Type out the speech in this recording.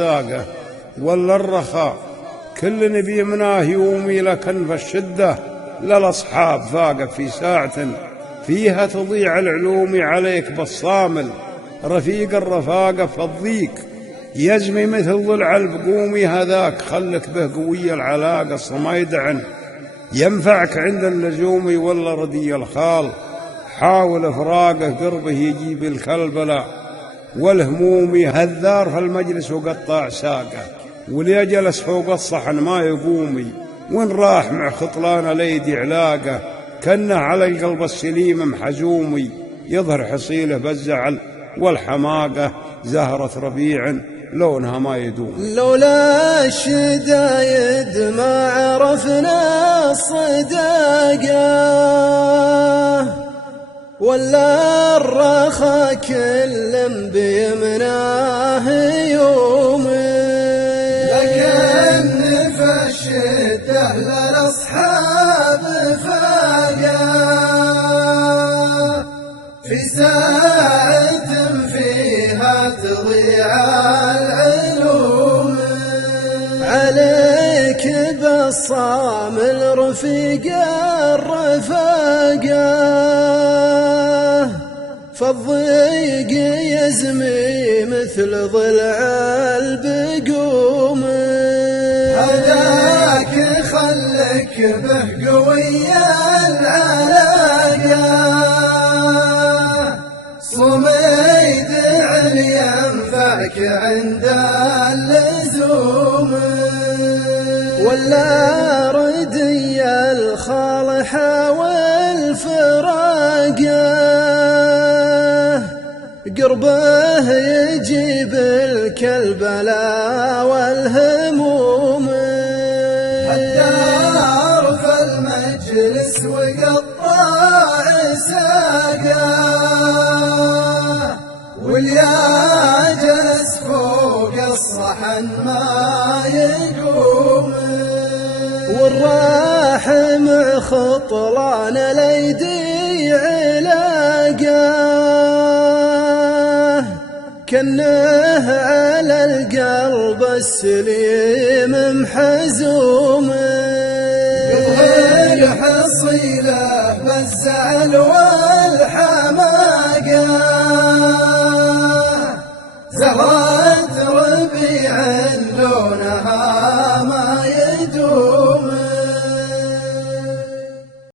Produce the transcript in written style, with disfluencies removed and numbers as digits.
صداقه ولا الرخاء، كل نبي مناه يومي لكن في الشدة للأصحاب فاقه في ساعة فيها تضيع العلوم عليك بالصامل، رفيق الرفاقة في الضيق يزمي مثل ضلع البقومي، هذاك خلك به قوية العلاقة صميد عنه ينفعك عند اللزوم ولا ردي الخال، حاول فراقه قربه يجيب الكلبلة والهموم، هذار في المجلس وقطع ساقه واللي جلس فوق الصحن ما يقومي، وين راح مع خطلان ليدي علاقه كنه على القلب السليم محزومي، يظهر حصيله بالزعل والحماقه زهرة ربيع لونها ما يدوم. لولا الشدايد ما عرفنا الصداقة ولا الرخا كل بيمناه يوم، لكن في الشدة للأصحاب فاقة في ساعة فيها تضيع العلوم، عليك بالصامل رفيق الرفاقة فالضيق يزمي مثل ضلع البقوم، هذاك خلك به قوية العلاقة صميد ينفعك عند اللزوم، ولا ردي الخال حاول فراقه قربه يجيب الكلبلا والهموم، حتى عرف المجلس وقطع ساقه واليا جلس فوق الصحن ما يقوم، والراح مع خطلان ليدي علاقه كنه على القلب السليم محزوم، يظهر حصيله بالزعل والحماقه زهرة